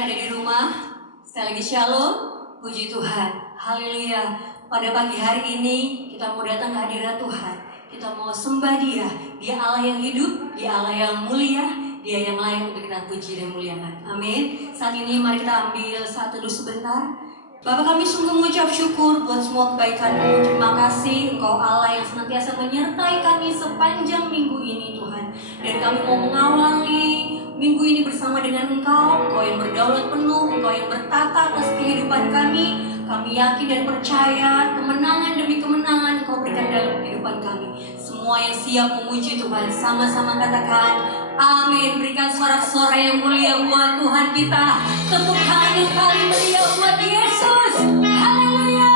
yang ada di rumah, sekali lagi shalom, puji Tuhan, haleluya. Pada pagi hari ini kita mau datang ke hadirat Tuhan. Kita mau sembah Dia, Dia Allah yang hidup, Dia Allah yang mulia, Dia yang layak untuk kita puji dan muliakan. Amin. Saat ini mari kita ambil saat teduh sebentar. Bapak, kami sungguh mengucap syukur buat semua kebaikan-Mu. Terima kasih Engkau Allah yang senantiasa menyertai kami sepanjang minggu ini Tuhan. Dan kami mau mengawali minggu ini bersama dengan Engkau, Engkau yang berdaulat penuh, Engkau yang bertata atas kehidupan kami. Kami yakin dan percaya kemenangan demi kemenangan Engkau berikan dalam kehidupan kami. Semua yang siap memuji Tuhan, sama-sama katakan amin. Berikan suara-suara yang mulia buat Tuhan kita. Tepuk tangan yang paling meriah buat Yesus. Haleluya.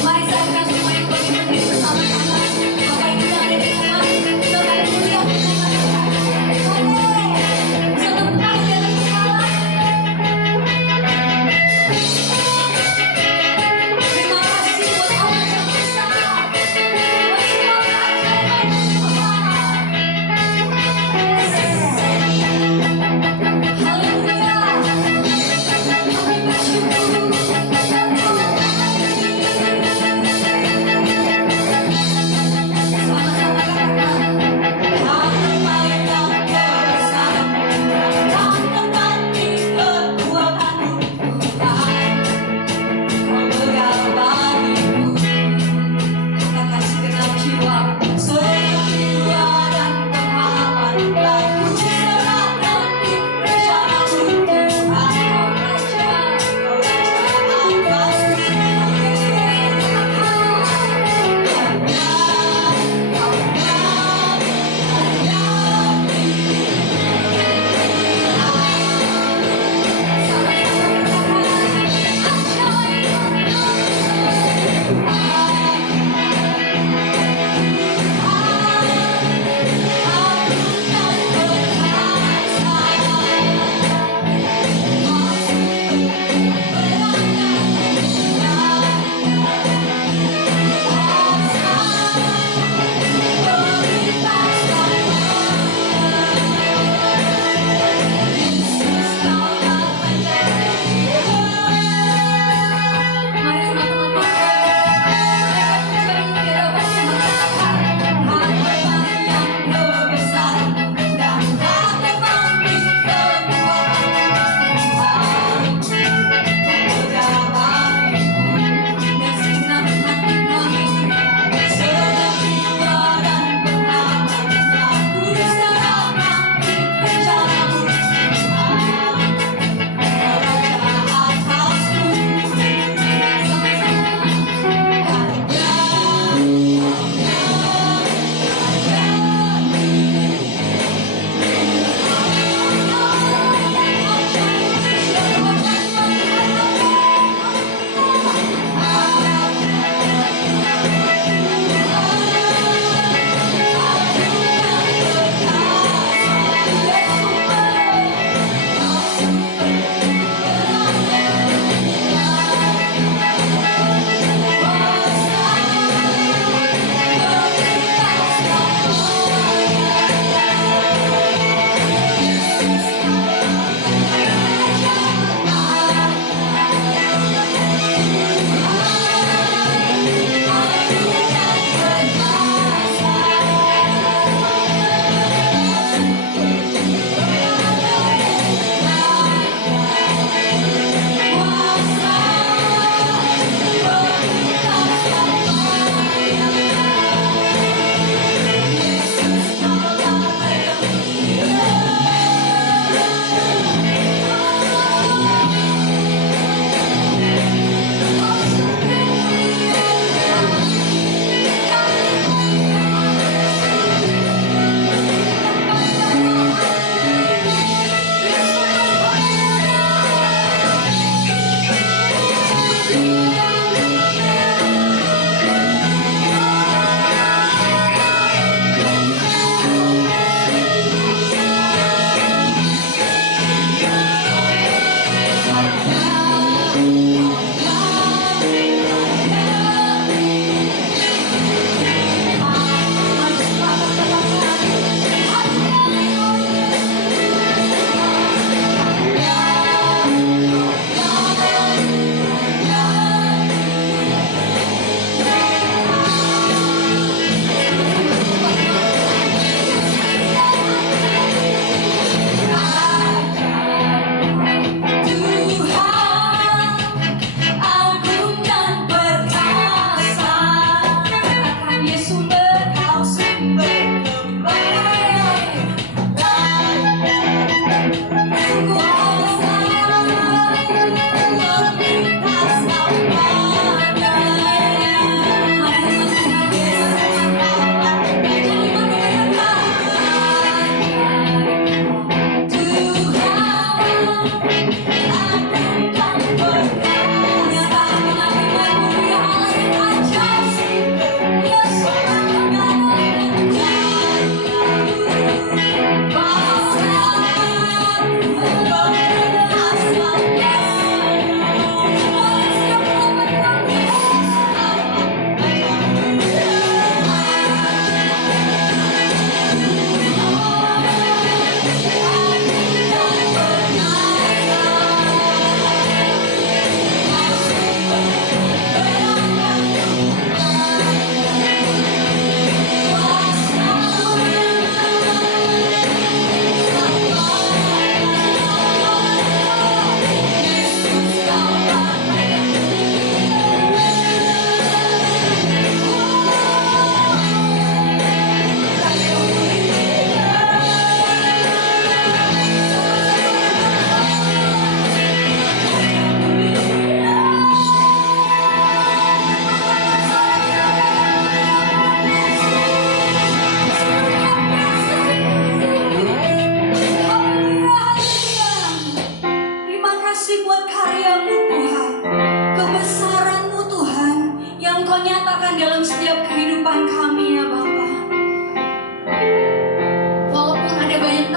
Mari saya semua yang berdiri bersama-sama. Bapak Ibu yang ada di rumah, kita haleluya. Satu kali di atas kepala. Terima kasih buat Allah yang besar.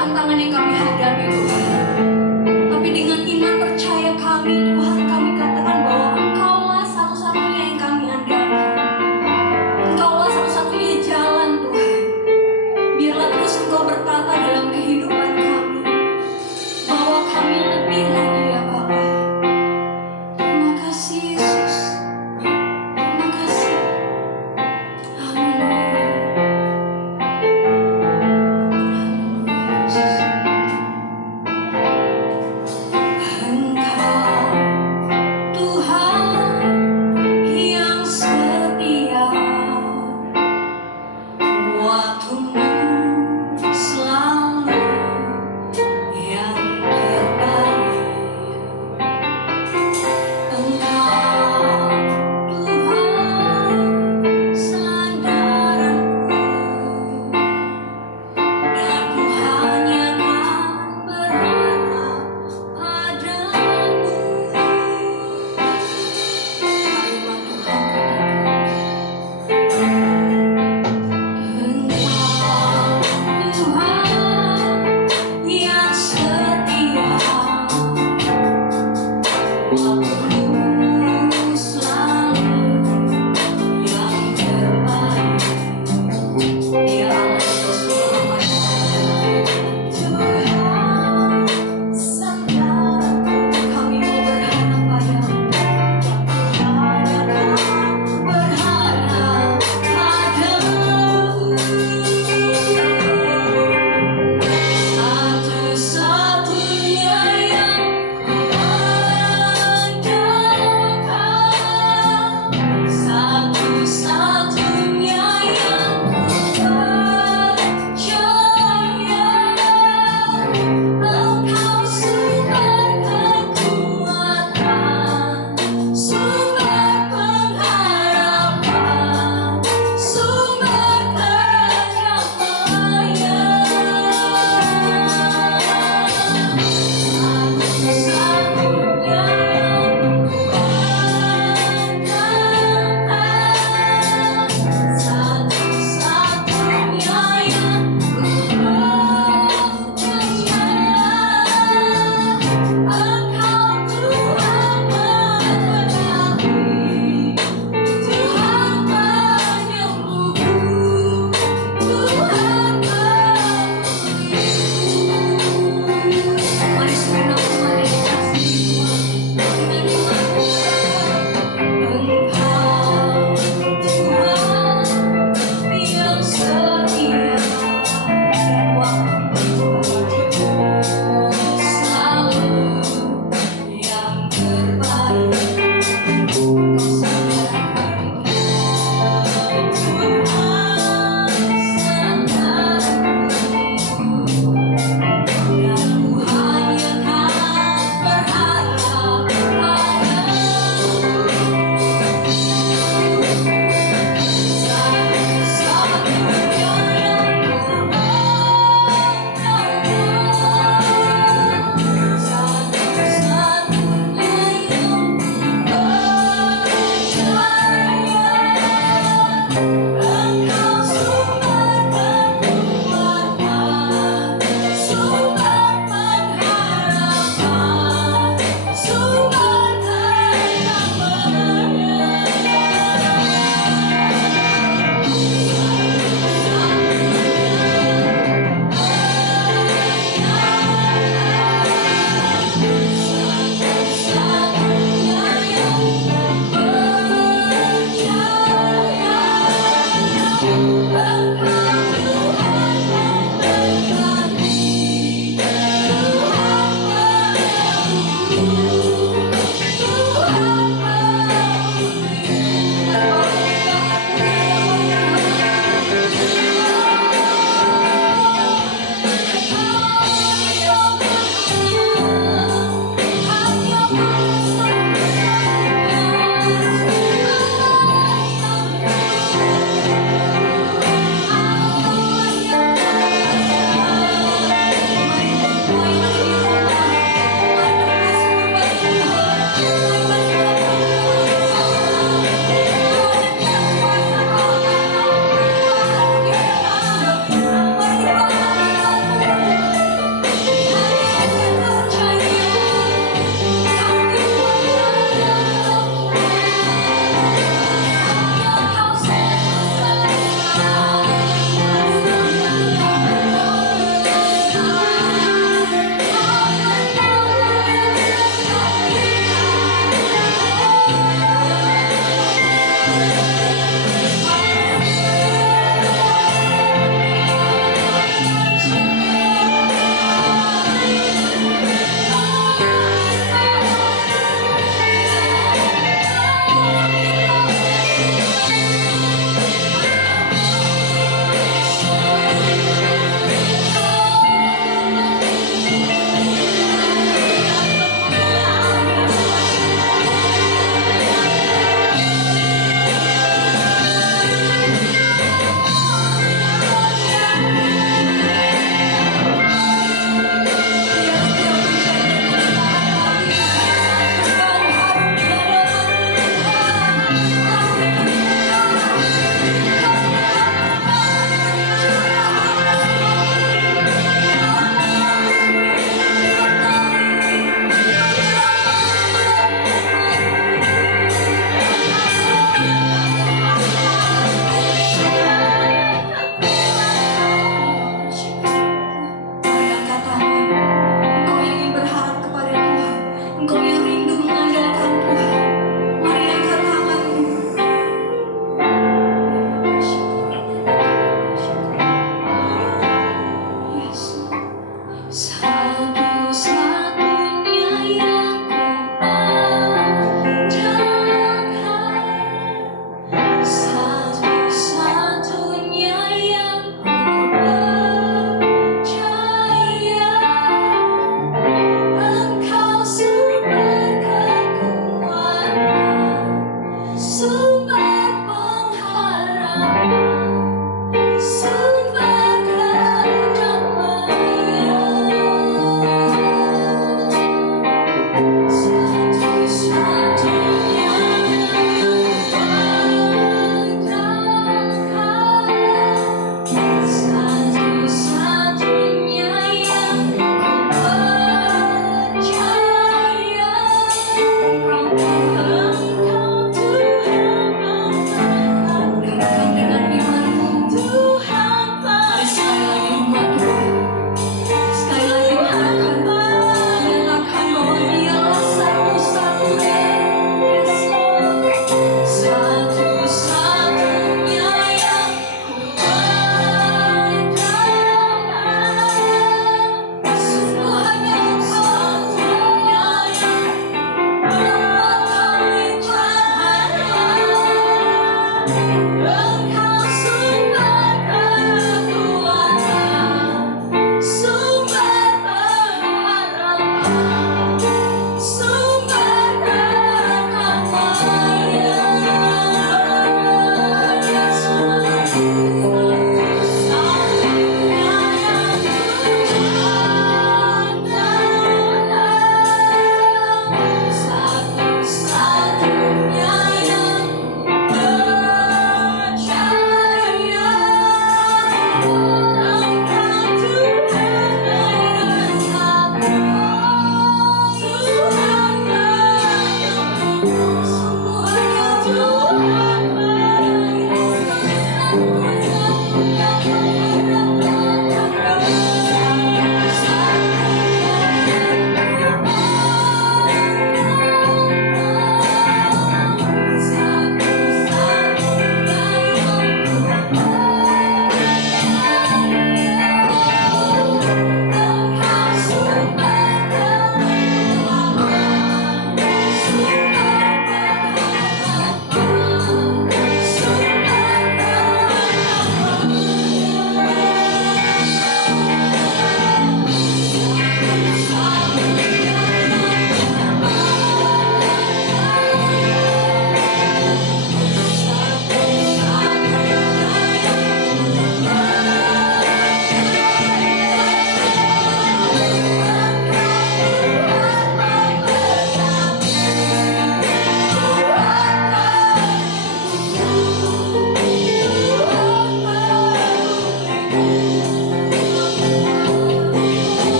tantangan yang kami hadapi Tuhan. Tapi dengan iman percaya kami Tuhan, kami katakan bahwa Engkaulah satu-satunya yang kami andalkan. Engkaulah satu-satunya jalan Tuhan. Biarlah terus Engkau berkata dalam kehidupan kami, bahwa kami lebih lagi ya Bapa. Terima kasih Yesus. Terima kasih. Haleluya. Engkau Tuhan yang setia, waktu-Mu selalu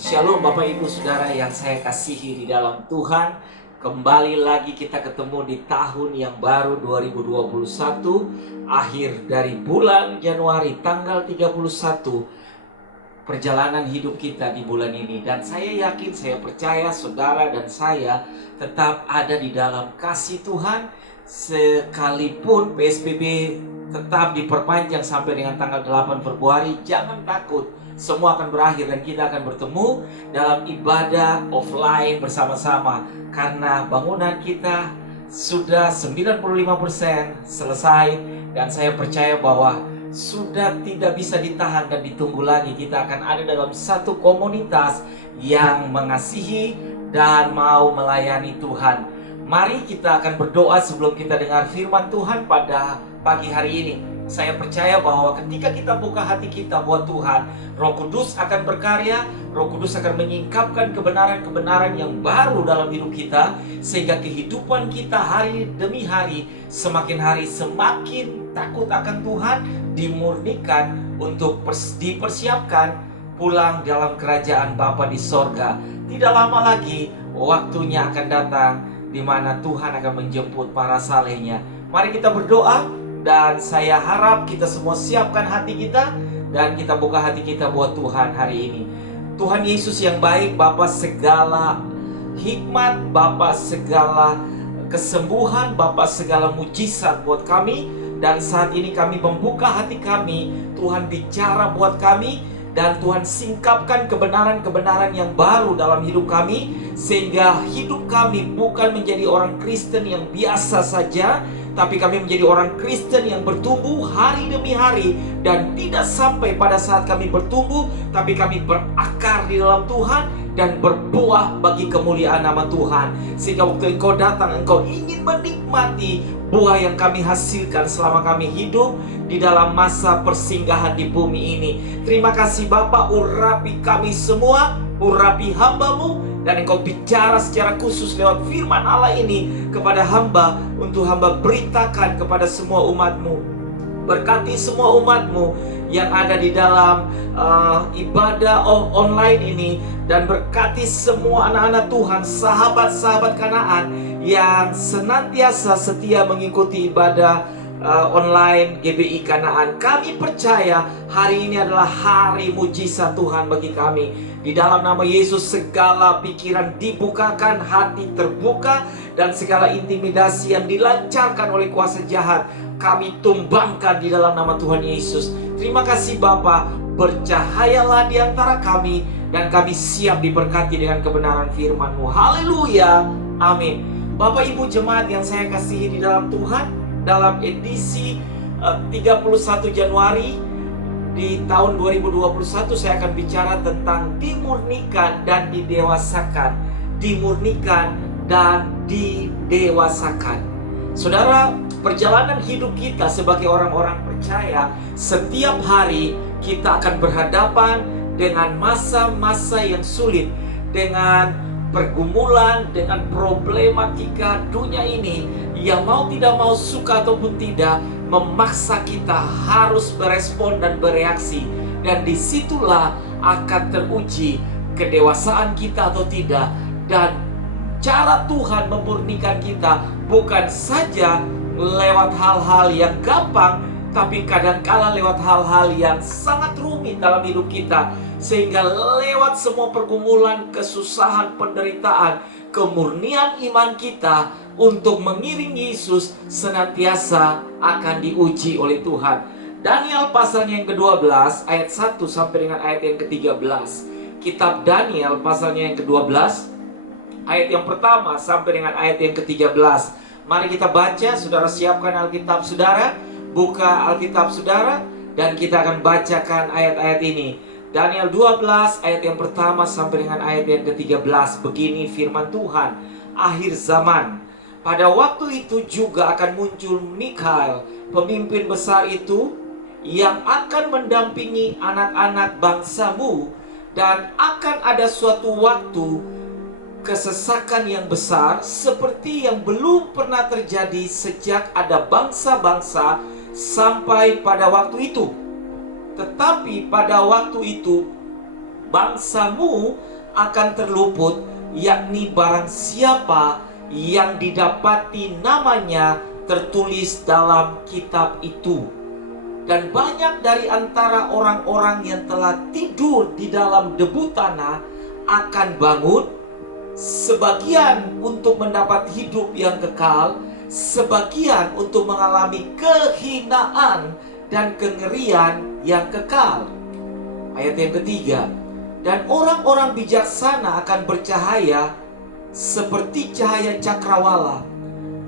Shalom Bapak Ibu Saudara yang saya kasihi di dalam Tuhan. Kembali lagi kita ketemu di tahun yang baru 2021, akhir dari bulan Januari tanggal 31, perjalanan hidup kita di bulan ini. Dan saya yakin, saya percaya saudara dan saya tetap ada di dalam kasih Tuhan. Sekalipun PSBB tetap diperpanjang sampai dengan tanggal 8 Februari, jangan takut. Semua akan berakhir dan kita akan bertemu dalam ibadah offline bersama-sama. Karena bangunan kita sudah 95% selesai. Dan saya percaya bahwa sudah tidak bisa ditahan dan ditunggu lagi. Kita akan ada dalam satu komunitas yang mengasihi dan mau melayani Tuhan. Mari kita akan berdoa sebelum kita dengar firman Tuhan pada pagi hari ini. Saya percaya bahwa ketika kita buka hati kita buat Tuhan, Roh Kudus akan berkarya, Roh Kudus akan menyingkapkan kebenaran-kebenaran yang baru dalam hidup kita, sehingga kehidupan kita hari demi hari, semakin hari semakin takut akan Tuhan, dimurnikan untuk dipersiapkan pulang dalam kerajaan Bapa di sorga. Tidak lama lagi waktunya akan datang di mana Tuhan akan menjemput para salehnya. Mari kita berdoa. Dan saya harap kita semua siapkan hati kita dan kita buka hati kita buat Tuhan hari ini. Tuhan Yesus yang baik, Bapa segala hikmat, Bapa segala kesembuhan, Bapa segala mujizat buat kami. Dan saat ini kami membuka hati kami, Tuhan bicara buat kami. Dan Tuhan singkapkan kebenaran-kebenaran yang baru dalam hidup kami, sehingga hidup kami bukan menjadi orang Kristen yang biasa saja, tapi kami menjadi orang Kristen yang bertumbuh hari demi hari. Dan tidak sampai pada saat kami bertumbuh, tapi kami berakar di dalam Tuhan dan berbuah bagi kemuliaan nama Tuhan. Sehingga waktu Engkau datang, Engkau ingin menikmati buah yang kami hasilkan selama kami hidup di dalam masa persinggahan di bumi ini. Terima kasih Bapa, urapi kami semua, urapi hamba-Mu. Dan Engkau bicara secara khusus lewat firman Allah ini kepada hamba, untuk hamba beritakan kepada semua umat-Mu. Berkati semua umat-Mu yang ada di dalam ibadah online ini. Dan berkati semua anak-anak Tuhan, sahabat-sahabat Kanaan yang senantiasa setia mengikuti ibadah online GBI Kanaan. Kami percaya hari ini adalah hari mujizat Tuhan bagi kami. Di dalam nama Yesus segala pikiran dibukakan, hati terbuka, dan segala intimidasi yang dilancarkan oleh kuasa jahat kami tumbangkan di dalam nama Tuhan Yesus. Terima kasih Bapa, bercahayalah di antara kami dan kami siap diberkati dengan kebenaran firman-Mu. Haleluya, amin. Bapak Ibu jemaat yang saya kasihi di dalam Tuhan, dalam edisi 31 Januari di tahun 2021 saya akan bicara tentang dimurnikan dan didewasakan. Dimurnikan dan didewasakan. Saudara, perjalanan hidup kita sebagai orang-orang percaya, setiap hari kita akan berhadapan dengan masa-masa yang sulit, dengan pergumulan, dengan problematika dunia ini yang mau tidak mau, suka ataupun tidak, memaksa kita harus berespon dan bereaksi. Dan disitulah akan teruji kedewasaan kita atau tidak. Dan cara Tuhan memurnikan kita bukan saja lewat hal-hal yang gampang, tapi kadangkala lewat hal-hal yang sangat rumit dalam hidup kita. Sehingga lewat semua pergumulan, kesusahan, penderitaan, kemurnian iman kita untuk mengiring Yesus senantiasa akan diuji oleh Tuhan. Daniel pasalnya yang ke-12 ayat 1 sampai dengan ayat yang ke-13. Kitab Daniel pasalnya yang ke-12 ayat yang pertama sampai dengan ayat yang ke-13. Mari kita baca. Saudara siapkan Alkitab saudara, buka Alkitab saudara, dan kita akan bacakan ayat-ayat ini. Daniel 12 ayat yang pertama sampai dengan ayat yang ke-13. Begini firman Tuhan. Akhir zaman, pada waktu itu juga akan muncul Mikael, pemimpin besar itu, yang akan mendampingi anak-anak bangsamu. Dan akan ada suatu waktu kesesakan yang besar, seperti yang belum pernah terjadi sejak ada bangsa-bangsa sampai pada waktu itu. Tetapi pada waktu itu bangsamu akan terluput, yakni barang siapa yang didapati namanya tertulis dalam kitab itu. Dan banyak dari antara orang-orang yang telah tidur di dalam debu tanah akan bangun, sebagian untuk mendapat hidup yang kekal, sebagian untuk mengalami kehinaan dan kengerian yang kekal. Ayat yang ketiga, dan orang-orang bijaksana akan bercahaya seperti cahaya cakrawala,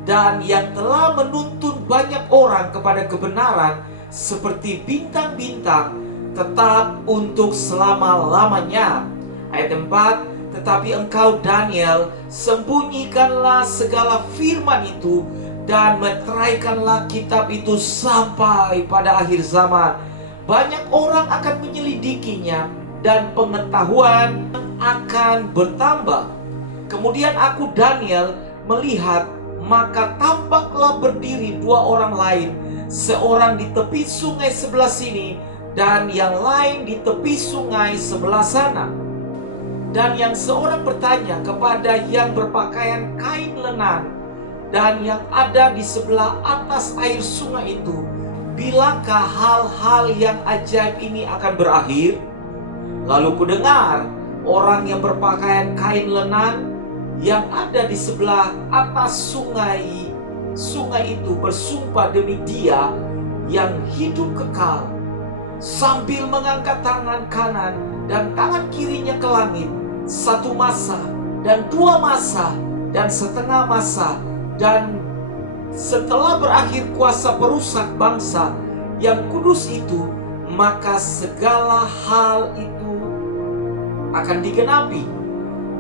dan yang telah menuntun banyak orang kepada kebenaran seperti bintang-bintang tetap untuk selama-lamanya. Ayat 4, tetapi engkau Daniel, sembunyikanlah segala firman itu dan meteraikanlah kitab itu sampai pada akhir zaman. Banyak orang akan menyelidikinya dan pengetahuan akan bertambah. Kemudian aku Daniel melihat, maka tampaklah berdiri dua orang lain, seorang di tepi sungai sebelah sini dan yang lain di tepi sungai sebelah sana. Dan yang seorang bertanya kepada yang berpakaian kain lenan dan yang ada di sebelah atas air sungai itu, bilakah hal-hal yang ajaib ini akan berakhir? Lalu kudengar orang yang berpakaian kain lenan yang ada di sebelah atas sungai itu bersumpah demi Dia yang hidup kekal, sambil mengangkat tangan kanan dan tangan kirinya ke langit, 1 masa dan 2 masa dan setengah masa, dan setelah berakhir kuasa perusak bangsa yang kudus itu, maka segala hal itu akan digenapi.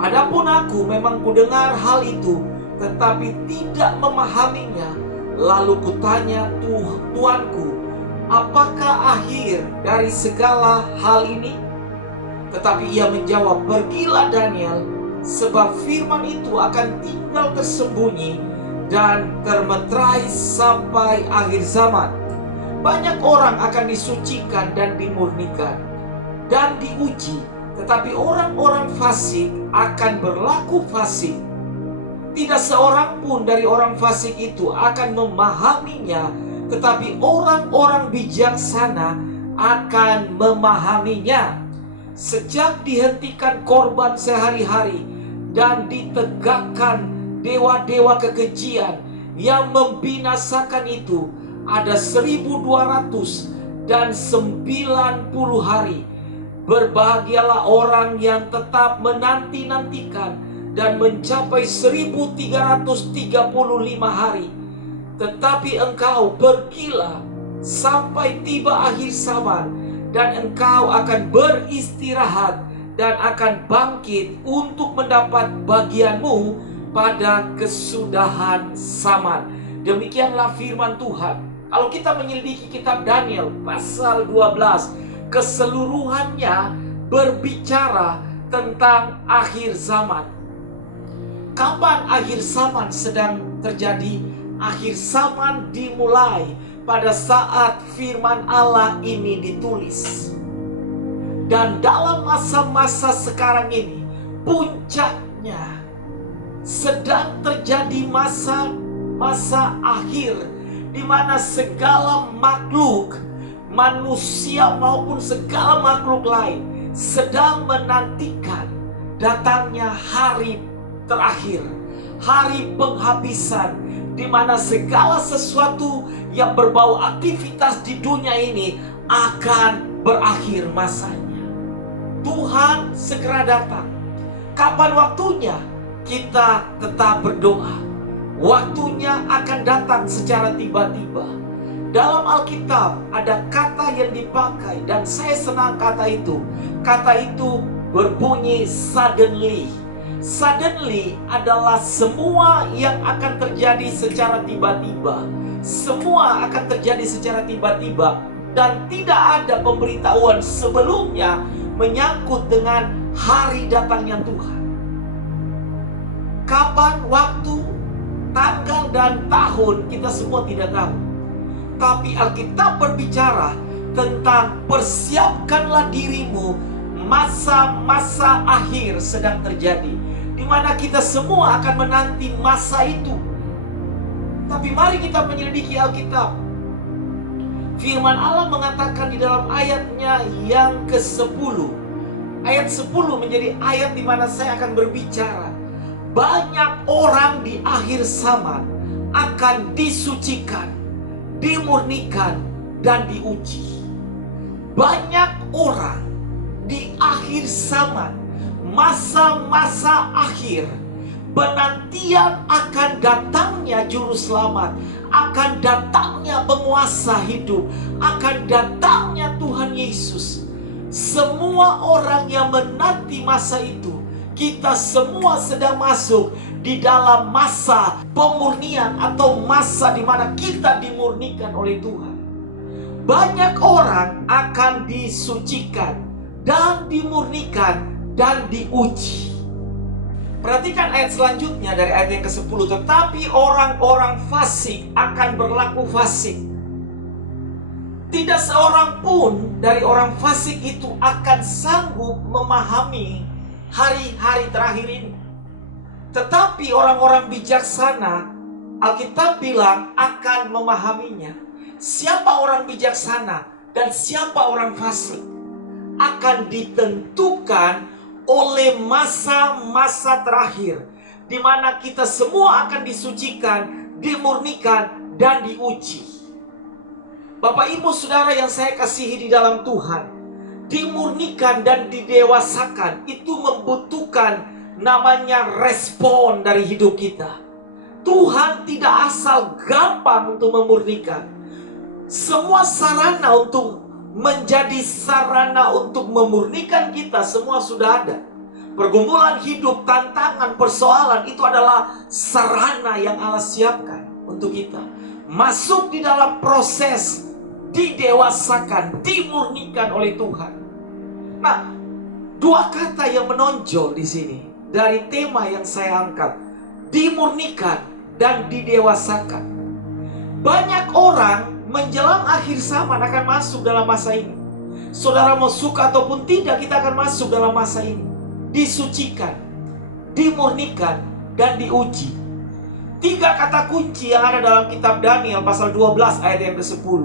Adapun aku memang kudengar hal itu, tetapi tidak memahaminya. Lalu kutanya Tuanku, apakah akhir dari segala hal ini? Tetapi ia menjawab, pergilah Daniel, sebab firman itu akan tinggal tersembunyi dan termeterai sampai akhir zaman. Banyak orang akan disucikan dan dimurnikan dan diuji, tetapi orang-orang fasik akan berlaku fasik. Tidak seorang pun dari orang fasik itu akan memahaminya, tetapi orang-orang bijaksana akan memahaminya. Sejak dihentikan korban sehari-hari dan ditegakkan dewa-dewa kekejian yang membinasakan itu, ada 1290 hari. Berbahagialah orang yang tetap menanti-nantikan dan mencapai 1335 hari. Tetapi engkau pergilah sampai tiba akhir zaman, dan engkau akan beristirahat dan akan bangkit untuk mendapat bagianmu pada kesudahan zaman. Demikianlah firman Tuhan. Kalau kita menyelidiki kitab Daniel pasal 12, keseluruhannya berbicara tentang akhir zaman. Kapan akhir zaman sedang terjadi? Akhir zaman dimulai pada saat firman Allah ini ditulis. Dan dalam masa-masa sekarang ini, puncaknya sedang terjadi masa akhir, di mana segala makhluk, manusia maupun segala makhluk lain, sedang menantikan datangnya hari terakhir, hari penghabisan, di mana segala sesuatu yang berbau aktivitas di dunia ini akan berakhir masanya. Tuhan segera datang. Kapan waktunya? Kita tetap berdoa. Waktunya akan datang secara tiba-tiba. Dalam Alkitab ada kata yang dipakai, dan saya senang kata itu. Kata itu berbunyi suddenly. Suddenly adalah semua yang akan terjadi secara tiba-tiba. Semua akan terjadi secara tiba-tiba, dan tidak ada pemberitahuan sebelumnya menyangkut dengan hari datangnya Tuhan. Kapan, waktu, tanggal, dan tahun kita semua tidak tahu. Tapi Alkitab berbicara tentang persiapkanlah dirimu, masa-masa akhir sedang terjadi, di mana kita semua akan menanti masa itu. Tapi mari kita menyelidiki Alkitab. Firman Allah mengatakan di dalam ayatnya yang ke-10, ayat 10 menjadi ayat di mana saya akan berbicara. Banyak orang di akhir zaman akan disucikan, dimurnikan, dan diuji. Banyak orang di akhir zaman, masa-masa akhir, penantian akan datangnya juru selamat, akan datangnya penguasa hidup, akan datangnya Tuhan Yesus. Semua orang yang menanti masa itu, kita semua sedang masuk di dalam masa pemurnian atau masa di mana kita dimurnikan oleh Tuhan. Banyak orang akan disucikan dan dimurnikan dan diuji. Perhatikan ayat selanjutnya dari ayat yang ke-10. Tetapi orang-orang fasik akan berlaku fasik. Tidak seorang pun dari orang fasik itu akan sanggup memahami hari-hari terakhir ini. Tetapi orang-orang bijaksana, Alkitab bilang, akan memahaminya. Siapa orang bijaksana dan siapa orang fasik akan ditentukan oleh masa-masa terakhir, di mana kita semua akan disucikan, dimurnikan, dan diuji. Bapak, Ibu, Saudara yang saya kasihi di dalam Tuhan, dimurnikan dan didewasakan itu membutuhkan namanya respon dari hidup kita. Tuhan tidak asal gampang untuk memurnikan. Semua sarana untuk menjadi sarana untuk memurnikan kita semua sudah ada. Pergumulan hidup, tantangan, persoalan itu adalah sarana yang Allah siapkan untuk kita masuk di dalam proses didewasakan, dimurnikan oleh Tuhan. Nah, dua kata yang menonjol di sini dari tema yang saya angkat, dimurnikan dan didewasakan. Banyak orang menjelang akhir zaman akan masuk dalam masa ini. Saudara mau suka ataupun tidak, kita akan masuk dalam masa ini. Disucikan, dimurnikan, dan diuji. Tiga kata kunci yang ada dalam kitab Daniel pasal 12 ayat yang ke-10.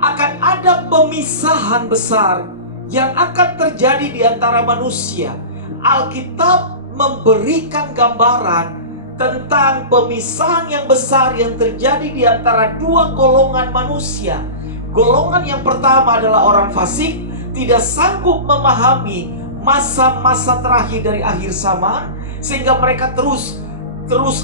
Akan ada pemisahan besar yang akan terjadi di antara manusia. Alkitab memberikan gambaran tentang pemisahan yang besar yang terjadi di antara dua golongan manusia. Golongan yang pertama adalah orang fasik, tidak sanggup memahami masa-masa terakhir dari akhir zaman, sehingga mereka terus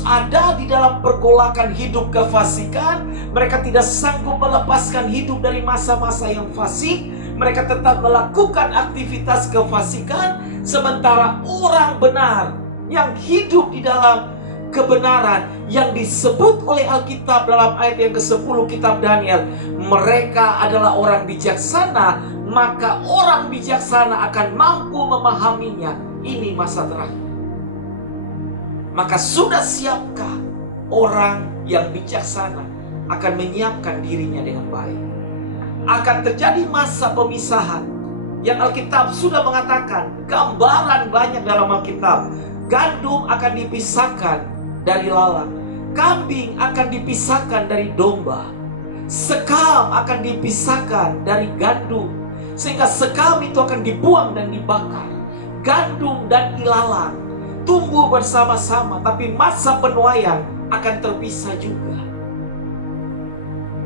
ada di dalam pergolakan hidup kefasikan. Mereka tidak sanggup melepaskan hidup dari masa-masa yang fasik. Mereka tetap melakukan aktivitas kefasikan, sementara orang benar yang hidup di dalam kebenaran yang disebut oleh Alkitab dalam ayat yang ke-10 kitab Daniel, mereka adalah orang bijaksana, maka orang bijaksana akan mampu memahaminya. Ini masa terakhir. Maka sudah siapkah orang yang bijaksana akan menyiapkan dirinya dengan baik? Akan terjadi masa pemisahan yang Alkitab sudah mengatakan, gambaran banyak dalam Alkitab. Gandum akan dipisahkan dari lalang, kambing akan dipisahkan dari domba, sekam akan dipisahkan dari gandum, sehingga sekam itu akan dibuang dan dibakar. Gandum dan ilalang tumbuh bersama-sama, tapi masa penuaian akan terpisah juga.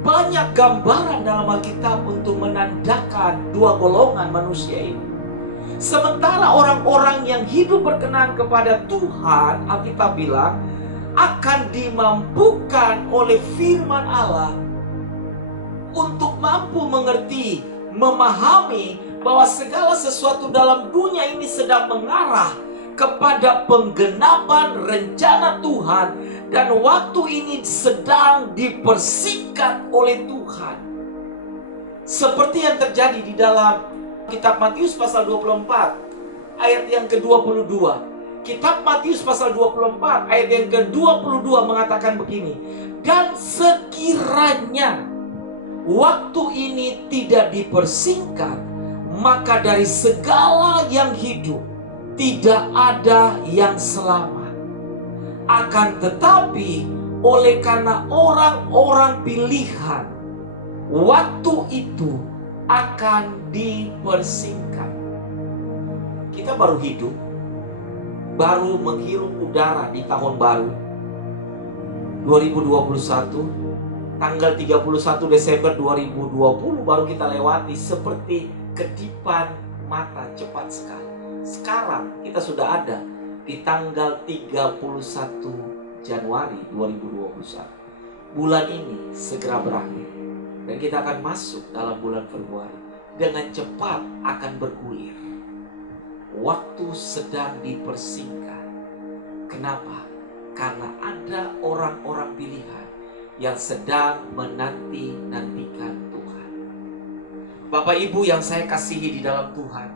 Banyak gambaran dalam Alkitab untuk menandakan dua golongan manusia ini. Sementara orang-orang yang hidup berkenan kepada Tuhan, Alkitab bilang, akan dimampukan oleh firman Allah untuk mampu mengerti, memahami bahwa segala sesuatu dalam dunia ini sedang mengarah kepada penggenapan rencana Tuhan, dan waktu ini sedang dipersingkat oleh Tuhan. Seperti yang terjadi di dalam kitab Matius pasal 24 ayat yang ke-22. Kitab Matius pasal 24 ayat yang ke-22 mengatakan begini, dan sekiranya waktu ini tidak dipersingkat, maka dari segala yang hidup tidak ada yang selamat. Akan tetapi oleh karena orang-orang pilihan, waktu itu akan dipersingkat. Kita baru hidup, baru menghirup udara di tahun baru 2021, tanggal 31 Desember 2020 baru kita lewati seperti kedipan mata, cepat sekali. Sekarang kita sudah ada di tanggal 31 Januari 2021. Bulan ini segera berakhir dan kita akan masuk dalam bulan Februari. Dengan cepat akan bergulir. Waktu sedang dipersingkat. Kenapa? Karena ada orang-orang pilihan yang sedang menanti-nantikan Tuhan. Bapak Ibu yang saya kasihi di dalam Tuhan,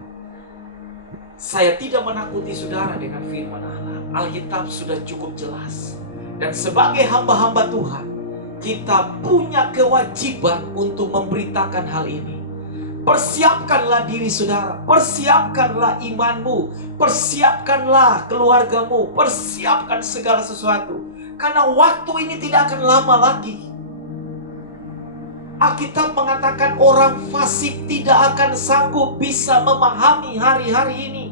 saya tidak menakuti saudara dengan firman Allah. Alkitab sudah cukup jelas. Dan sebagai hamba-hamba Tuhan, kita punya kewajiban untuk memberitakan hal ini. Persiapkanlah diri saudara, persiapkanlah imanmu, persiapkanlah keluargamu, persiapkan segala sesuatu. Karena waktu ini tidak akan lama lagi. Alkitab mengatakan orang fasik tidak akan sanggup bisa memahami hari-hari ini.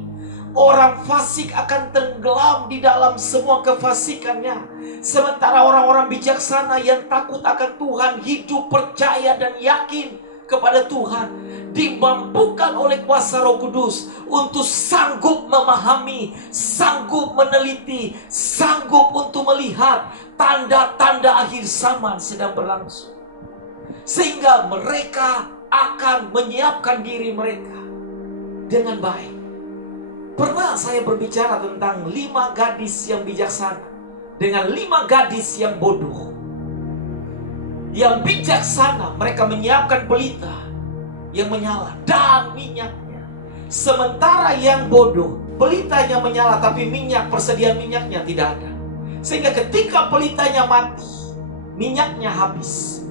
Orang fasik akan tenggelam di dalam semua kefasikannya. Sementara orang-orang bijaksana yang takut akan Tuhan, hidup percaya dan yakin kepada Tuhan, dimampukan oleh kuasa Roh Kudus untuk sanggup memahami, sanggup meneliti, sanggup untuk melihat tanda-tanda akhir zaman sedang berlangsung. Sehingga mereka akan menyiapkan diri mereka dengan baik. Pernah saya berbicara tentang 5 gadis yang bijaksana dengan 5 gadis yang bodoh. Yang bijaksana, mereka menyiapkan pelita yang menyala dan minyaknya. Sementara yang bodoh, pelitanya menyala tapi persediaan minyaknya tidak ada. Sehingga ketika pelitanya mati, minyaknya habis.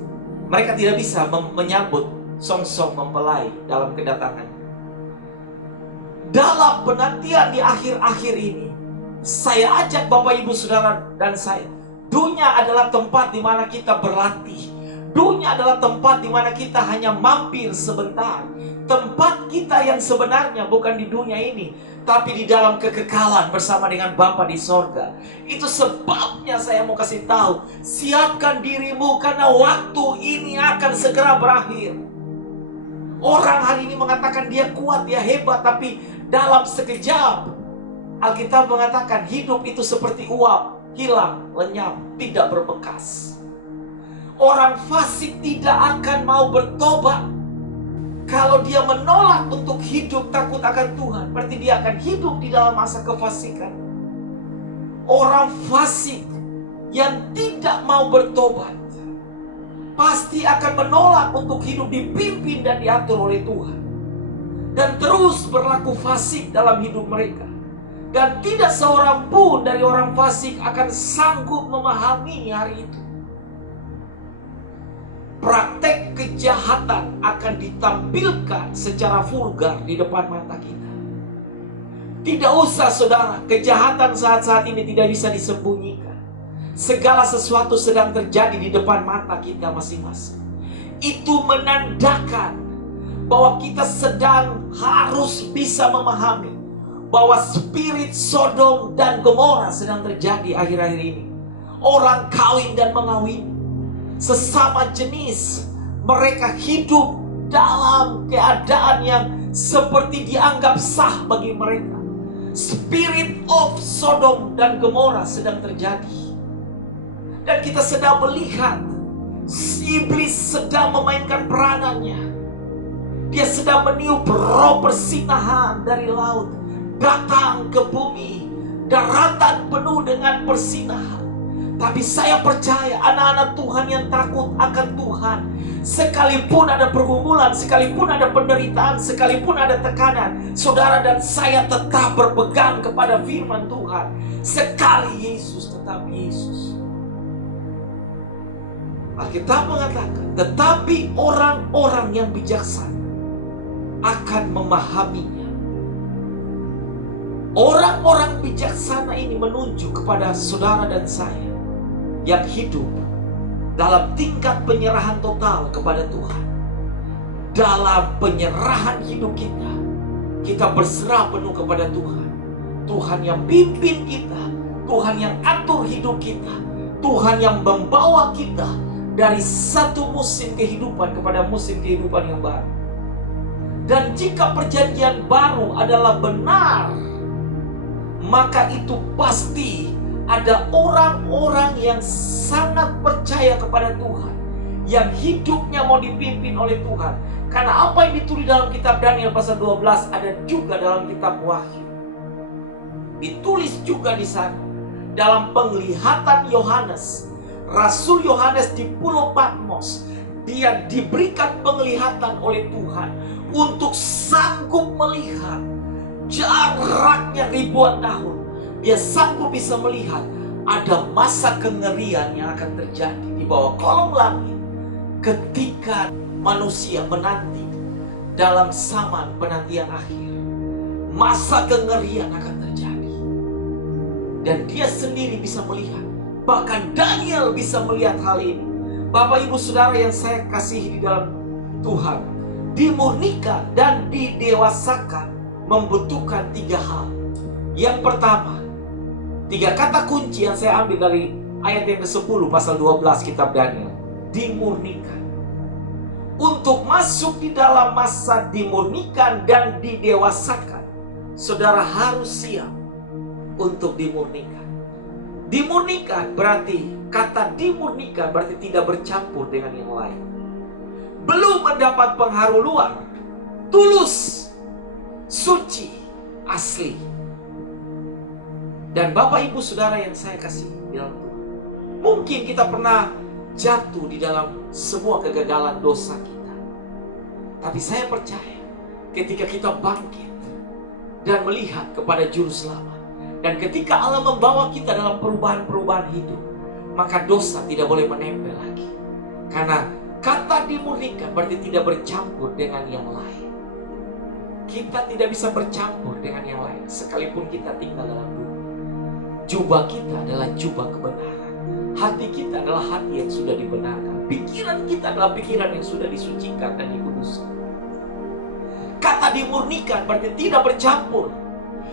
Mereka tidak bisa menyambut song-song mempelai dalam kedatangan. Dalam penantian di akhir-akhir ini, saya ajak Bapak Ibu Saudara dan saya, dunia adalah tempat di mana kita berlatih. Dunia adalah tempat di mana kita hanya mampir sebentar. Tempat kita yang sebenarnya bukan di dunia ini, tapi di dalam kekekalan bersama dengan Bapa di sorga. Itu sebabnya saya mau kasih tahu, siapkan dirimu karena waktu ini akan segera berakhir. Orang hari ini mengatakan dia kuat, dia hebat, tapi dalam sekejap Alkitab mengatakan hidup itu seperti uap, hilang, lenyap, tidak berbekas. Orang fasik tidak akan mau bertobat. Kalau dia menolak untuk hidup takut akan Tuhan, berarti dia akan hidup di dalam masa kefasikan. Orang fasik yang tidak mau bertobat pasti akan menolak untuk hidup dipimpin dan diatur oleh Tuhan, dan terus berlaku fasik dalam hidup mereka. Dan tidak seorang pun dari orang fasik akan sanggup memahami hari itu. Praktek kejahatan akan ditampilkan secara vulgar di depan mata kita. Tidak usah saudara, kejahatan saat-saat ini tidak bisa disembunyikan. Segala sesuatu sedang terjadi di depan mata kita masing-masing. Itu menandakan bahwa kita sedang harus bisa memahami bahwa spirit Sodom dan Gomora sedang terjadi akhir-akhir ini. Orang kawin dan mengawin sesama jenis, mereka hidup dalam keadaan yang seperti dianggap sah bagi mereka. Spirit of Sodom dan Gomora sedang terjadi. Dan kita sedang melihat iblis sedang memainkan peranannya. Dia sedang meniup roh persinahan dari laut datang ke bumi, daratan penuh dengan persinahan. Tapi saya percaya anak-anak Tuhan yang takut akan Tuhan, sekalipun ada pergumulan, sekalipun ada penderitaan, sekalipun ada tekanan, saudara dan saya tetap berpegang kepada firman Tuhan. Sekali Yesus, tetap Yesus. Alkitab mengatakan, tetapi orang-orang yang bijaksana akan memahaminya. Orang-orang bijaksana ini menunjuk kepada saudara dan saya yang hidup dalam tingkat penyerahan total kepada Tuhan. Dalam penyerahan hidup kita, kita berserah penuh kepada Tuhan. Tuhan yang pimpin kita, Tuhan yang atur hidup kita, Tuhan yang membawa kita dari satu musim kehidupan kepada musim kehidupan yang baru. Dan jika perjanjian baru adalah benar, maka itu pasti ada orang-orang yang sangat percaya kepada Tuhan, yang hidupnya mau dipimpin oleh Tuhan. Karena apa yang ditulis dalam kitab Daniel pasal 12 ada juga dalam kitab Wahyu. Ditulis juga di sana dalam penglihatan Yohanes. Rasul Yohanes di Pulau Patmos, dia diberikan penglihatan oleh Tuhan untuk sanggup melihat jaraknya ribuan tahun. Dia sanggup bisa melihat ada masa kengerian yang akan terjadi di bawah kolong langit ketika manusia menanti dalam zaman penantian akhir. Masa kengerian akan terjadi. Dan dia sendiri bisa melihat. Bahkan Daniel bisa melihat hal ini. Bapak ibu saudara yang saya kasihi di dalam Tuhan, dimurnikan dan didewasakan membutuhkan 3 hal. Yang pertama, 3 kata kunci yang saya ambil dari ayat yang ke-10 pasal 12 kitab Daniel. Dimurnikan. Untuk masuk di dalam masa dimurnikan dan didewasakan, saudara harus siap untuk dimurnikan. Dimurnikan berarti, kata dimurnikan berarti tidak bercampur dengan yang lain. Belum mendapat pengaruh luar, tulus, suci, asli. Dan Bapak Ibu Saudara yang saya kasih dalam Tuhan, mungkin kita pernah jatuh di dalam semua kegagalan dosa kita. Tapi saya percaya ketika kita bangkit dan melihat kepada Juru Selamat, dan ketika Allah membawa kita dalam perubahan-perubahan hidup, maka dosa tidak boleh menempel lagi. Karena kata dimurnikan berarti tidak bercampur dengan yang lain. Kita tidak bisa bercampur dengan yang lain sekalipun kita tinggal dalam dunia. Jubah kita adalah jubah kebenaran. Hati kita adalah hati yang sudah dibenarkan. Pikiran kita adalah pikiran yang sudah disucikan dan dikuduskan. Kata dimurnikan berarti tidak bercampur.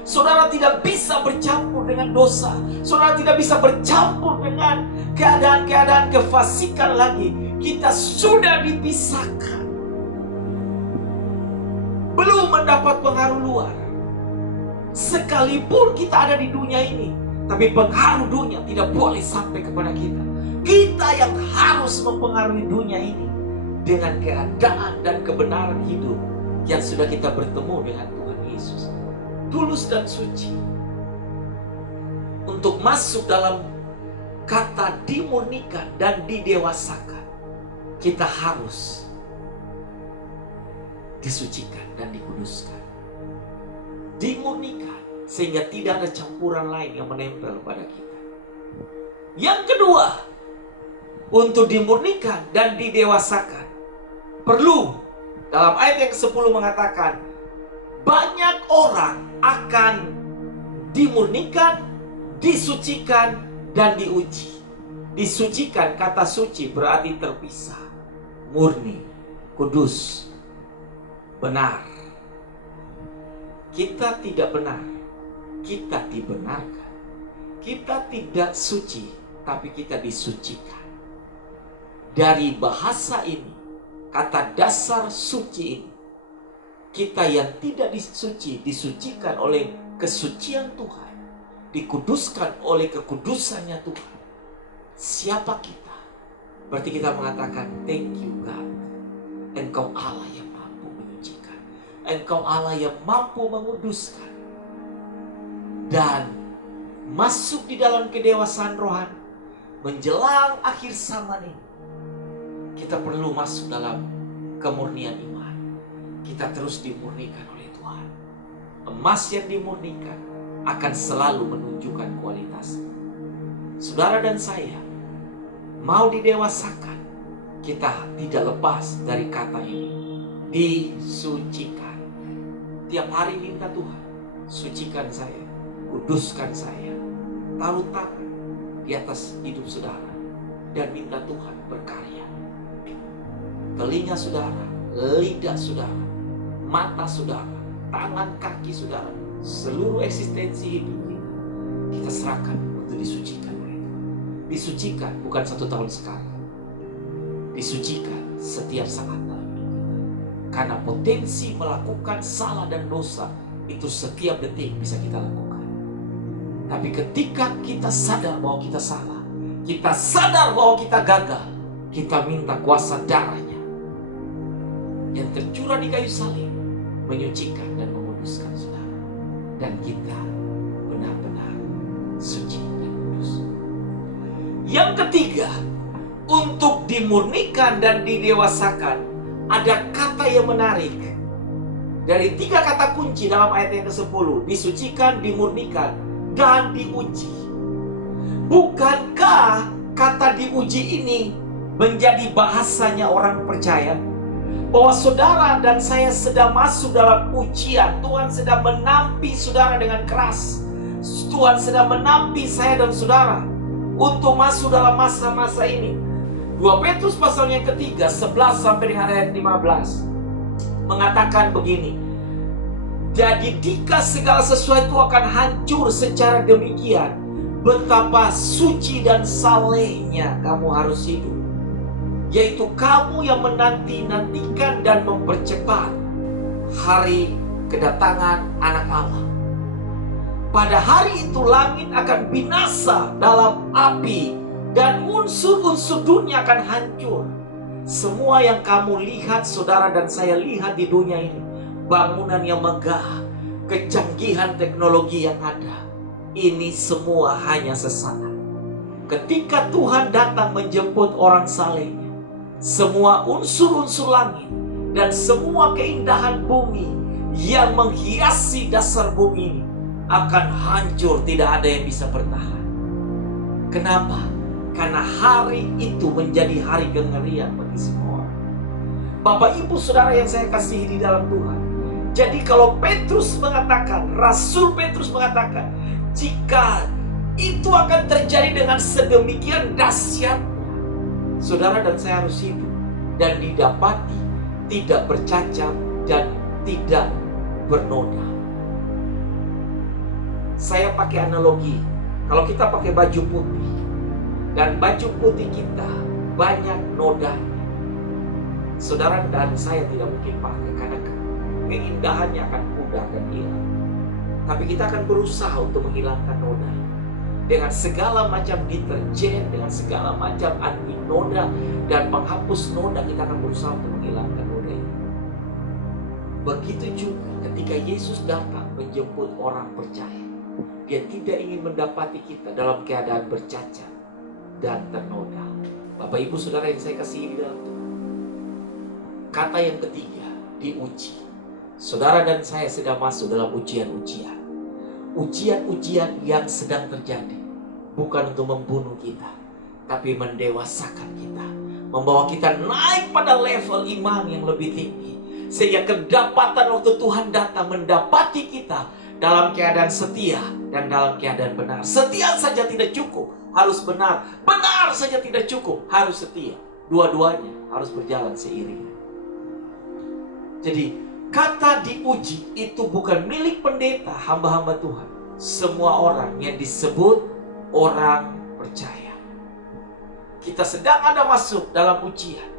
Saudara tidak bisa bercampur dengan dosa. Saudara tidak bisa bercampur dengan keadaan-keadaan kefasikan lagi. Kita sudah dipisahkan. Belum mendapat pengaruh luar. Sekalipun kita ada di dunia ini, tapi pengaruh dunia tidak boleh sampai kepada kita. Kita yang harus mempengaruhi dunia ini dengan keadaan dan kebenaran hidup yang sudah kita bertemu dengan Tuhan Yesus. Tulus dan suci. Untuk masuk dalam kata dimurnikan dan didewasakan, kita harus disucikan dan dikuduskan. Dimurnikan sehingga tidak ada campuran lain yang menempel pada kita. Yang kedua, untuk dimurnikan dan didewasakan, perlu, dalam ayat yang ke-10 mengatakan, banyak orang akan dimurnikan, disucikan, dan diuji. Disucikan, kata suci berarti terpisah, murni, kudus, benar. Kita tidak benar, kita dibenarkan. Kita tidak suci, tapi kita disucikan. Dari bahasa ini, kata dasar suci ini, kita yang tidak disuci, disucikan oleh kesucian Tuhan, dikuduskan oleh kekudusannya Tuhan. Siapa kita? Berarti kita mengatakan, thank you God. Engkau Allah yang mampu menyucikan. Engkau Allah yang mampu menguduskan. Dan masuk di dalam kedewasaan rohani, menjelang akhir zaman ini, kita perlu masuk dalam kemurnian iman. Kita terus dimurnikan oleh Tuhan. Emas yang dimurnikan akan selalu menunjukkan kualitas. Saudara dan saya mau didewasakan, kita tidak lepas dari kata ini, disucikan. Tiap hari minta Tuhan, sucikan saya, kuduskan saya. Taruh tangan di atas hidup saudara dan minta Tuhan berkarya. Telinga saudara, lidah saudara, mata saudara, tangan kaki saudara, seluruh eksistensi hidup kita serahkan untuk disucikan oleh Tuhan. Disucikan bukan 1 tahun sekali, disucikan setiap saat dalam hidup kita. Karena potensi melakukan salah dan dosa itu setiap detik bisa kita lakukan. Tapi ketika kita sadar bahwa kita salah, kita sadar bahwa kita gagal, kita minta kuasa darahnya yang tercurah di kayu salib menyucikan dan menguduskan saudara. Dan kita benar-benar suci dan kudus. Yang ketiga, untuk dimurnikan dan didewasakan, ada kata yang menarik. Dari 3 kata kunci dalam ayat yang ke-10, disucikan, dimurnikan, dan diuji. Bukankah kata diuji ini menjadi bahasanya orang percaya? Bahwa saudara dan saya sedang masuk dalam ujian. Tuhan sedang menampi saudara dengan keras. Tuhan sedang menampi saya dan saudara untuk masuk dalam masa-masa ini. 2 Petrus pasal yang ketiga 11 sampai dengan ayat 15 mengatakan begini. Jadi jika segala sesuatu akan hancur secara demikian, betapa suci dan salehnya kamu harus hidup. Yaitu kamu yang menanti-nantikan dan mempercepat hari kedatangan Anak Allah. Pada hari itu langit akan binasa dalam api dan unsur-unsur dunia akan hancur. Semua yang kamu lihat, saudara dan saya lihat di dunia ini, bangunan yang megah, kecanggihan teknologi yang ada, ini semua hanya sesaat. Ketika Tuhan datang menjemput orang salehnya, semua unsur-unsur langit dan semua keindahan bumi yang menghiasi dasar bumi ini akan hancur, tidak ada yang bisa bertahan. Kenapa? Karena hari itu menjadi hari kengerian bagi semua orang. Bapak ibu saudara yang saya kasihi di dalam Tuhan, jadi kalau Petrus mengatakan, Rasul Petrus mengatakan, jika itu akan terjadi dengan sedemikian dahsyatnya, saudara dan saya harus hidup dan didapati tidak bercacat dan tidak bernoda. Saya pakai analogi, kalau kita pakai baju putih dan baju putih kita banyak nodanya, saudara dan saya tidak mungkin pakai karena keindahannya akan pudar dan hilang. Tapi kita akan berusaha untuk menghilangkan noda dengan segala macam deterjen, dengan segala macam anti noda dan penghapus noda. Kita akan berusaha untuk menghilangkan noda ini. Begitu juga ketika Yesus datang menjemput orang percaya, Dia tidak ingin mendapati kita dalam keadaan bercacat dan ternoda. Bapak ibu saudara yang saya kasihi di dalam Tuhan, kata yang ketiga, diuji. Saudara dan saya sedang masuk dalam ujian-ujian. Ujian-ujian yang sedang terjadi bukan untuk membunuh kita, tapi mendewasakan kita, membawa kita naik pada level iman yang lebih tinggi, sehingga kedapatan waktu Tuhan datang mendapati kita dalam keadaan setia dan dalam keadaan benar. Setia saja tidak cukup, harus benar. Benar saja tidak cukup, harus setia. Dua-duanya harus berjalan seiring. Jadi kata diuji itu bukan milik pendeta, hamba-hamba Tuhan. Semua orang yang disebut orang percaya. Kita sedang ada masuk dalam ujian.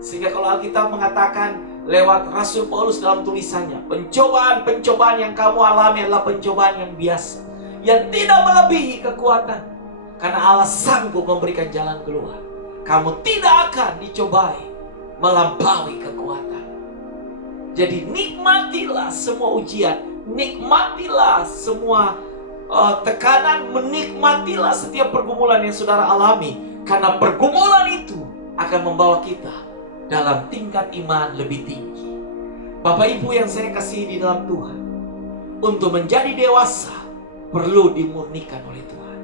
Sehingga kalau Alkitab mengatakan lewat Rasul Paulus dalam tulisannya, pencobaan-pencobaan yang kamu alami adalah pencobaan yang biasa, yang tidak melebihi kekuatan. Karena Allah sanggup memberikan jalan keluar. Kamu tidak akan dicobai melampaui kekuatan. Jadi nikmatilah semua ujian, nikmatilah semua tekanan, menikmatilah setiap pergumulan yang saudara alami. Karena pergumulan itu akan membawa kita dalam tingkat iman lebih tinggi. Bapak ibu yang saya kasihi di dalam Tuhan, untuk menjadi dewasa perlu dimurnikan oleh Tuhan.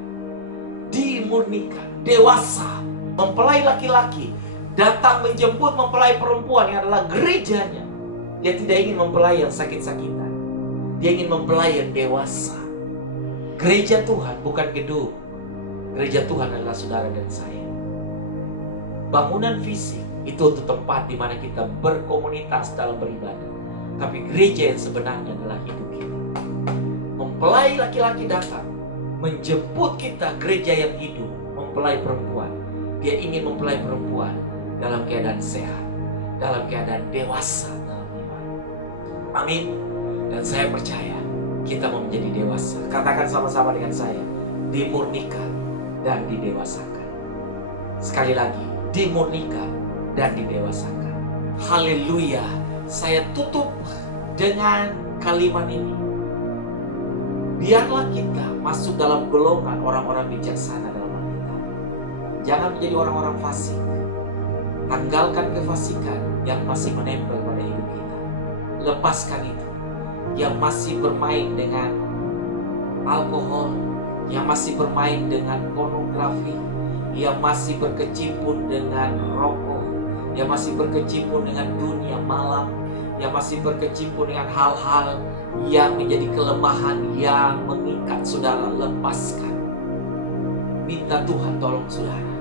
Dimurnikan, dewasa, mempelai laki-laki datang menjemput mempelai perempuan yang adalah gerejanya. Dia tidak ingin mempelai yang sakit-sakitan. Dia ingin mempelai yang dewasa. Gereja Tuhan bukan gedung. Gereja Tuhan adalah saudara dan saya. Bangunan fisik itu untuk tempat di mana kita berkomunitas dalam beribadah. Tapi gereja yang sebenarnya adalah hidup kita. Mempelai laki-laki datang menjemput kita, gereja yang hidup. Mempelai perempuan, dia ingin mempelai perempuan dalam keadaan sehat, dalam keadaan dewasa dalam iman. Amin. Dan saya percaya kita mau menjadi dewasa. Katakan sama-sama dengan saya, dimurnikan dan didewasakan. Sekali lagi, dimurnikan dan didewasakan. Haleluya. Saya tutup dengan kalimat ini. Biarlah kita masuk dalam golongan orang-orang bijaksana dalam Alkitab. Jangan menjadi orang-orang fasik. Tanggalkan kefasikan yang masih menempel pada hidup kita. Lepaskan itu. Yang masih bermain dengan alkohol, yang masih bermain dengan pornografi, yang masih berkecimpung dengan rokok, yang masih berkecimpung dengan dunia malam, yang masih berkecimpung dengan hal-hal yang menjadi kelemahan yang mengikat saudara. Lepaskan. Minta Tuhan tolong saudara,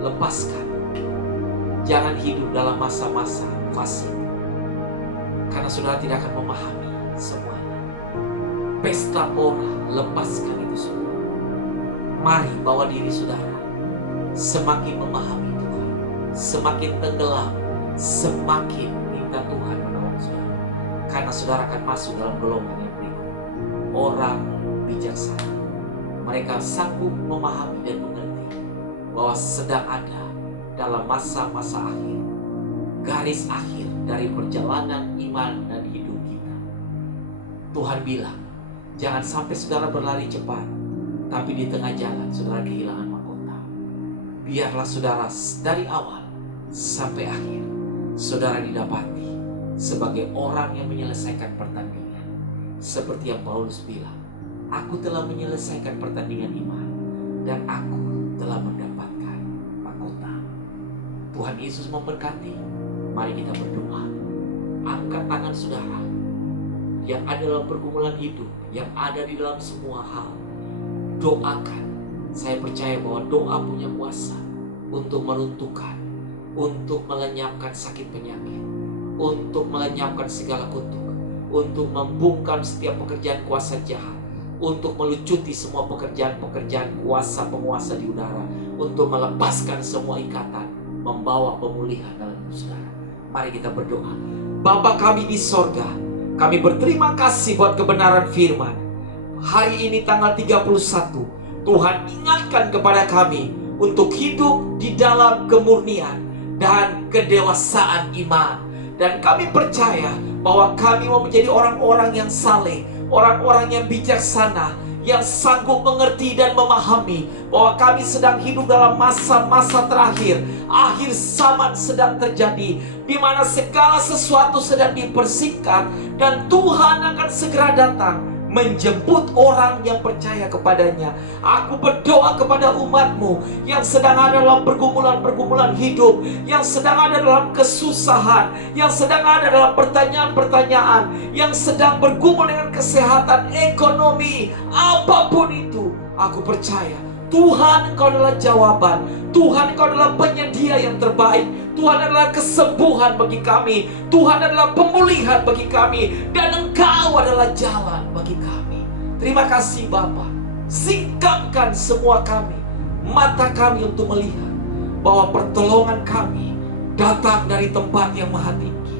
lepaskan. Jangan hidup dalam masa-masa fasik, karena saudara tidak akan memahami semuanya. Pesta pora, lepaskan itu semua. Mari bawa diri saudara semakin memahami Tuhan, semakin tenggelam, semakin minta Tuhan menolong saudara. Karena saudara akan masuk dalam golongan yang berikut, orang bijaksana. Mereka sanggup memahami dan mengerti bahwa sedang ada dalam masa-masa akhir, garis akhir dari perjalanan iman dan hidup kita. Tuhan bilang, jangan sampai saudara berlari cepat, tapi di tengah jalan saudara kehilangan mahkota. Biarlah saudara dari awal sampai akhir, saudara didapati sebagai orang yang menyelesaikan pertandingan. Seperti yang Paulus bilang, aku telah menyelesaikan pertandingan iman, dan aku telah mendapatkan mahkota. Tuhan Yesus memberkati. Mari kita berdoa. Angkat tangan saudara yang ada dalam pergumulan hidup, yang ada di dalam semua hal. Doakan. Saya percaya bahwa doa punya kuasa untuk meruntuhkan, untuk melenyapkan sakit penyakit, untuk melenyapkan segala kutuk, untuk membungkam setiap pekerjaan kuasa jahat, untuk melucuti semua pekerjaan-pekerjaan kuasa penguasa di udara, untuk melepaskan semua ikatan, membawa pemulihan dalam hidup saudara. Mari kita berdoa. Bapa kami di sorga, kami berterima kasih buat kebenaran firman. Hari ini tanggal 31, Tuhan ingatkan kepada kami untuk hidup di dalam kemurnian dan kedewasaan iman. Dan kami percaya bahwa kami mau menjadi orang-orang yang saleh, orang-orang yang bijaksana, yang sanggup mengerti dan memahami bahwa kami sedang hidup dalam masa-masa terakhir. Akhir zaman sedang terjadi, di mana segala sesuatu sedang dipersingkat, dan Tuhan akan segera datang menjemput orang yang percaya kepadanya. Aku berdoa kepada umatmu yang sedang ada dalam pergumulan-pergumulan hidup, yang sedang ada dalam kesusahan, yang sedang ada dalam pertanyaan-pertanyaan, yang sedang bergumul dengan kesehatan, ekonomi, apapun itu. Aku percaya Tuhan, Engkau adalah jawaban. Tuhan, Engkau adalah penyedia yang terbaik. Tuhan adalah kesembuhan bagi kami. Tuhan adalah pemulihan bagi kami. Dan Engkau adalah jalan bagi kami. Terima kasih Bapa. Singkapkan semua kami, mata kami untuk melihat bahwa pertolongan kami datang dari tempat yang maha tinggi.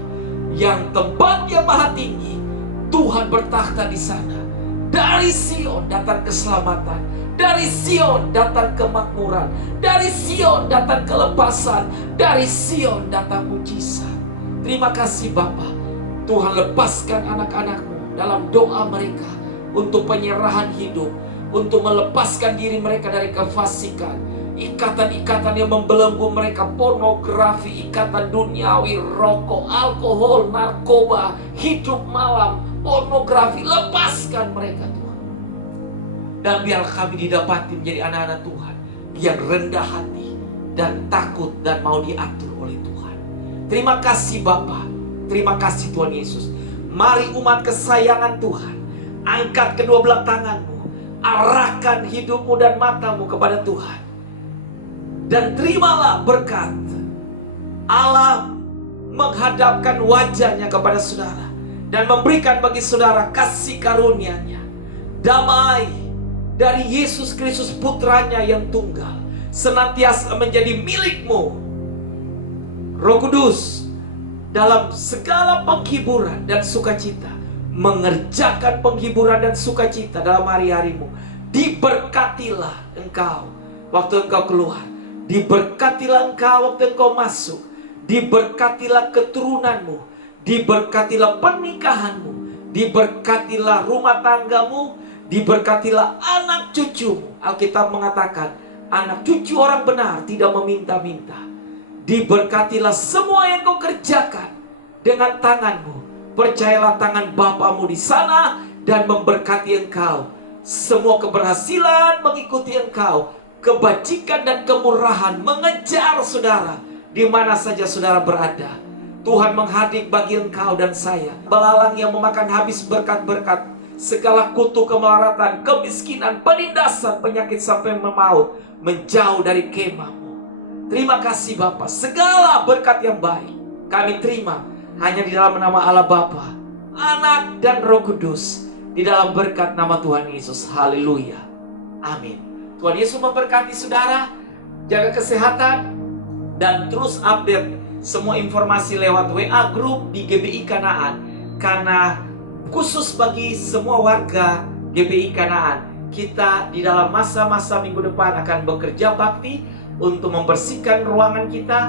Yang tempat yang maha tinggi, Tuhan bertakhta di sana. Dari Sion datang keselamatan. Dari Sion datang kemakmuran. Dari Sion datang kelepasan. Dari Sion datang mujizat. Terima kasih Bapa. Tuhan lepaskan anak-anak-Mu dalam doa mereka untuk penyerahan hidup, untuk melepaskan diri mereka dari kefasikan, ikatan-ikatan yang membelenggu mereka, pornografi, ikatan duniawi, rokok, alkohol, narkoba, hidup malam, pornografi. Lepaskan mereka Tuhan. Dan biar kami didapati menjadi anak-anak Tuhan yang rendah hati dan takut dan mau diatur oleh Tuhan. Terima kasih Bapa. Terima kasih Tuhan Yesus. Mari umat kesayangan Tuhan, angkat kedua belah tanganmu, arahkan hidupmu dan matamu kepada Tuhan, dan terimalah berkat. Allah menghadapkan wajahnya kepada saudara dan memberikan bagi saudara kasih karunia-Nya. Damai dari Yesus Kristus putranya yang tunggal senantiasa menjadi milikmu. Roh Kudus dalam segala penghiburan dan sukacita mengerjakan penghiburan dan sukacita dalam hari-harimu. Diberkatilah engkau waktu engkau keluar, diberkatilah engkau waktu engkau masuk, diberkatilah keturunanmu, diberkatilah pernikahanmu, diberkatilah rumah tanggamu, diberkatilah anak cucumu. Alkitab mengatakan anak cucu orang benar tidak meminta-minta. Diberkatilah semua yang kau kerjakan dengan tanganmu. Percayalah tangan Bapamu di sana dan memberkati engkau. Semua keberhasilan mengikuti engkau. Kebajikan dan kemurahan mengejar saudara di mana saja saudara berada. Tuhan menghadir bagi engkau dan saya. Belalang yang memakan habis berkat-berkat. Segala kutu kemelaratan, kemiskinan, penindasan, penyakit sampai maut menjauh dari kemahmu. Terima kasih Bapa, segala berkat yang baik kami terima hanya di dalam nama Allah Bapa, Anak dan Roh Kudus, di dalam berkat nama Tuhan Yesus. Haleluya, amin. Tuhan Yesus memberkati saudara. Jaga kesehatan dan terus update semua informasi lewat WA Group di GBI Kanaan. Karena khusus bagi semua warga GBI Kanaan, kita di dalam masa-masa minggu depan akan bekerja bakti untuk membersihkan ruangan kita.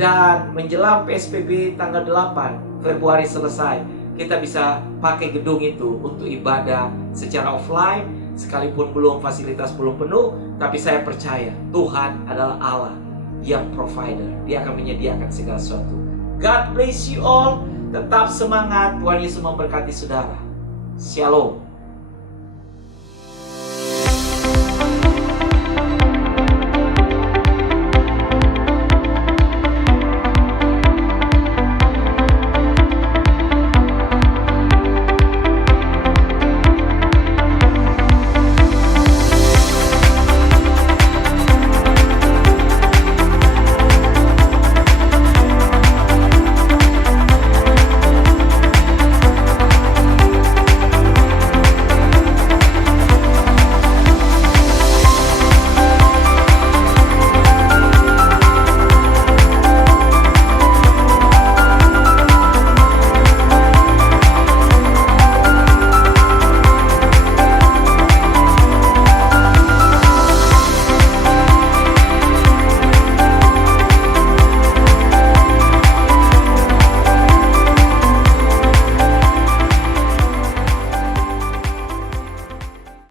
Dan menjelang PSBB tanggal 8 Februari selesai, kita bisa pakai gedung itu untuk ibadah secara offline. Sekalipun fasilitas belum penuh, tapi saya percaya Tuhan adalah Allah yang provider. Dia akan menyediakan segala sesuatu. God bless you all. Tetap semangat. Tuhan Yesus memberkati saudara. Shalom.